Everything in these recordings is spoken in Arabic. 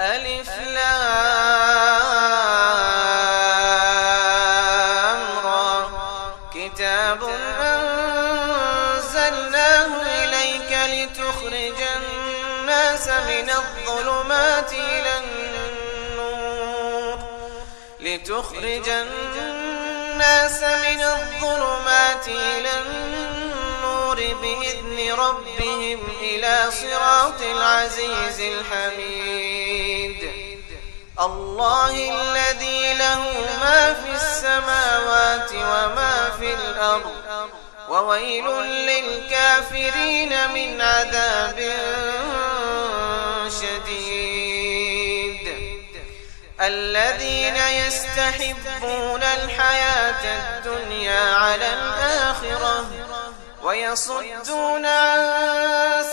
ألف لام را كتاب أنزلناه إليك لتخرج الناس من الظلمات إلى النور بإذن ربهم إلى صراط العزيز الحميد الله الذي له ما في السماوات وما في الأرض وويل للكافرين من عذاب شديد الذين يستحبون الحياة الدنيا على الآخرة ويصدون عن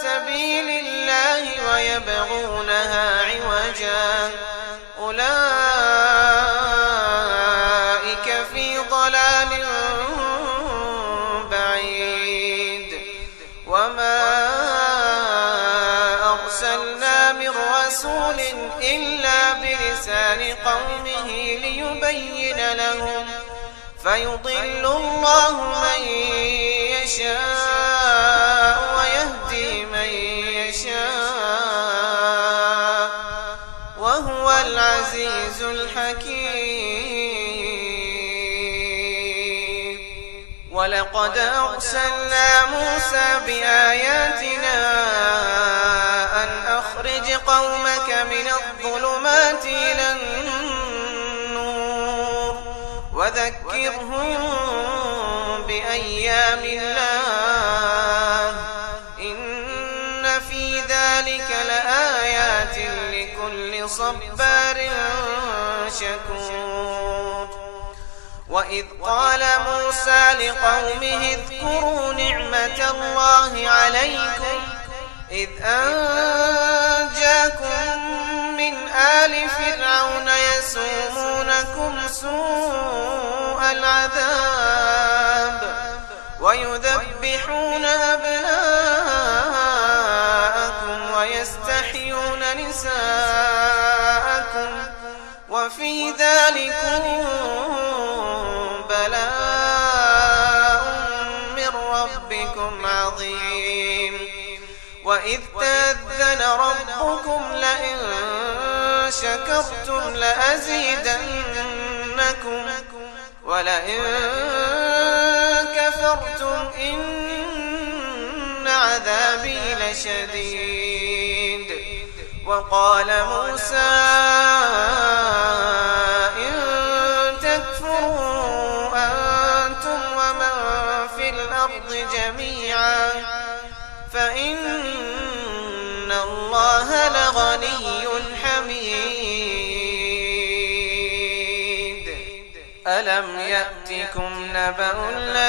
سبيل الله ويبغونها عوجا أولئك في ضلال بعيد وما أرسلنا من رسول إلا بلسان قومه ليبين لهم فيضل الله من يشاء ويهدي من يشاء وهو العزيز الحكيم ولقد أرسلنا موسى بآياتنا أن أخرج قومك من الظلمات إلى النور وذكرهم بأيام الله إن في ذلك لآيات لكل صبار شكور وإذ قال موسى لقومه اذكروا نعمة الله عليكم إذ أنجاكم من آل فرعون يسومونكم سوء العذاب ويذبحون أبناءكم ويستحيون نساءكم وفي ذلكم بلاء من ربكم عظيم وإذ تأذن ربكم لئن شكرتم لأزيدنكم ولئن كفرتم إن عذابي لشديد وقال موسى إن تكفروا أنتم ومن في الأرض جميعا فإن الله لغني حميد ألم يأتكم نبأ الذين